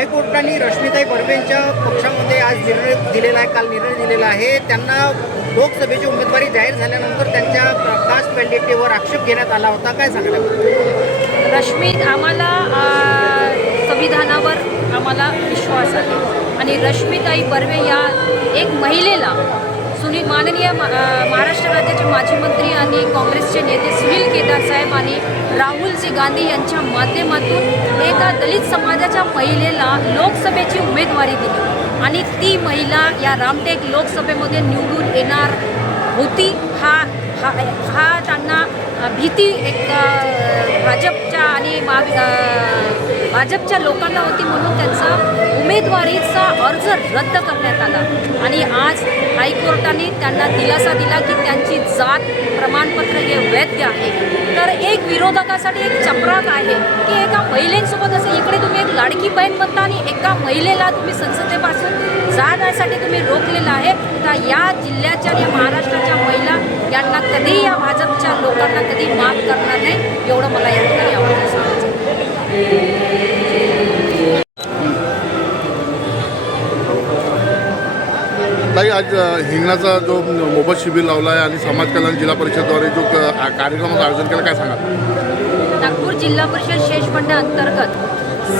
हायकोर्टाने रश्मीताई बर्वेंच्या पक्षामध्ये आज निर्णय दिलेला आहे काल निर्णय दिलेला आहे. त्यांना लोकसभेची उमेदवारी जाहीर झाल्यानंतर त्यांच्या कास्ट व्हॅलिडिटीवर आक्षेप घेण्यात आला होता. काय सांगणार रश्मी आम्हाला संविधानावर आम्हाला विश्वास आहे. आणि रश्मीताई बर्वे या एक महिलेला सुनील माननीय महाराष्ट्र राज्याचे माजी मंत्री आणि काँग्रेसचे नेते सुनील केदार साहेब आणि राहुलजी गांधी यांच्या माध्यमातून एका दलित समाजाच्या महिलेला लोकसभेची उमेदवारी दिली. आणि ती महिला या रामटेक लोकसभेमध्ये निवडून येणार होती. हा हा हा त्यांना भीती एक भाजपच्या आणि भाजपच्या लोकांना होती म्हणून त्यांचा उमेदवारीचा अर्ज रद्द करण्यात आला. आणि आज हायकोर्टाने त्यांना दिलासा दिला की त्यांची जात प्रमाणपत्र हे वैध आहे. तर एक विरोधकासाठी एक चपराक आहे की एका महिलेसोबत असं इकडे तुम्ही एक लाडकी बहीण म्हणता आणि एका महिलेला तुम्ही संसदेपासून जाण्यासाठी तुम्ही रोखलेलं आहे. तर या जिल्ह्याच्या आणि या महाराष्ट्राच्या महिला यांना कधी या भाजपच्या लोकांना कधी माफ करणार नाही एवढं मला या ठिकाणी आवडतं सांगायचं मलाही आज अ, हिंगणाचा जो मोफत शिबिर लावला आहे आणि समाज कल्याण जिल्हा परिषदद्वारे जो कार्यक्रमाचं आयोजन केलं काय सांगा नागपूर जिल्हा परिषद शेषफंड अंतर्गत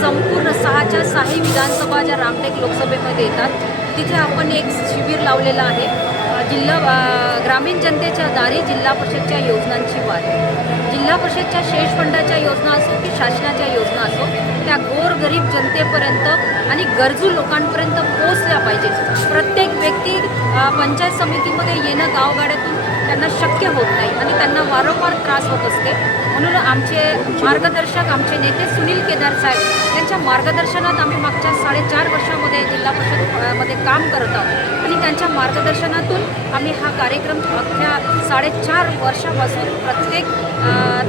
संपूर्ण सहाच्या सहाही विधानसभा ज्या रामटेक लोकसभेमध्ये येतात तिथे आपण एक शिबिर लावलेलं आहे. जिल्हा ग्रामीण जनतेच्या दारी जिल्हा परिषदच्या योजनांची वाढ जिल्हा परिषदच्या शेष फंडाच्या योजना असो की शासनाच्या योजना असो त्या गोरगरीब जनतेपर्यंत आणि गरजू लोकांपर्यंत पोहोचल्या पाहिजे प्रत्येक व्यक्ती पंचायत समितीमध्ये येणं गावगाड्यातून वारंवार त्रास होत असते. म्हणून आमचे मार्गदर्शक आमचे नेते सुनील केदार साहेब यांच्या मार्गदर्शनात आम्ही मागच्या साडेचार वर्षामध्ये जिल्हा परिषदमध्ये काम करत आहोत. आणि त्यांच्या मार्गदर्शनातून आम्ही हा कार्यक्रम अख्ख्या साडेचार वर्षापासून प्रत्येक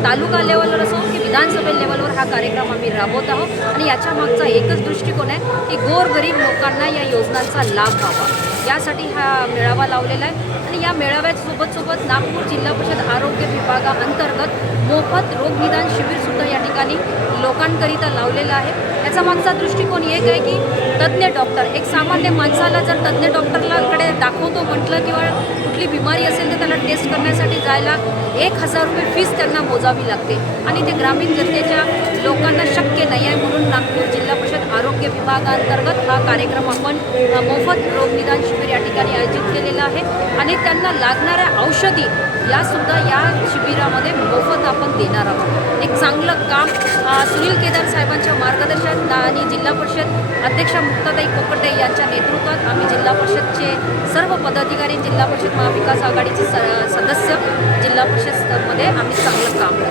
तालुका लेवलवर असो की विधानसभे लेवलवर हा कार्यक्रम आम्ही राबवत आहोत आणि याच्या मागचा एकच दृष्टिकोन आहे की गोरगरीब लोकांना या योजनांचा लाभ व्हावा. यासाठी हा मेळावा लावलेला आहे आणि या मेळाव्यासोबत सोबत नागपूर जिल्हा परिषद आरोग्य विभागाअंतर्गत मोफत रोगनिदान शिबिरसुद्धा या ठिकाणी लोकांकरिता लावलेलं आहे. याचा मागचा दृष्टिकोन एक आहे की तज्ज्ञ डॉक्टर एक सामान्य माणसाला जर तज्ज्ञ डॉक्टरलाकडे दाखवतो म्हटलं किंवा कुठली बिमारी असेल तर त्याला टेस्ट करण्यासाठी जायला एक हजार रुपये फीस त्यांना मोजावी लागते. आणि ते ग्रामीण जनतेच्या लोकांना शक्य नाही आहे म्हणून नागपूर जिल्हा आरोग्य विभागाअंतर्गत हा कार्यक्रम आपण मोफत रोगनिदान शिबिर या ठिकाणी आयोजित केलेला आहे. आणि त्यांना लागणाऱ्या औषधी यासुद्धा या शिबिरामध्ये मोफत आपण देणार आहोत. एक चांगलं काम सुनील केदार साहेबांच्या मार्गदर्शन आणि जिल्हा परिषद अध्यक्षा मुक्ताताई कोकटे यांच्या नेतृत्वात आम्ही जिल्हा परिषदचे सर्व पदाधिकारी जिल्हा परिषद महाविकास आघाडीचे स सदस्य जिल्हा परिषदमध्ये आम्ही चांगलं काम करतो.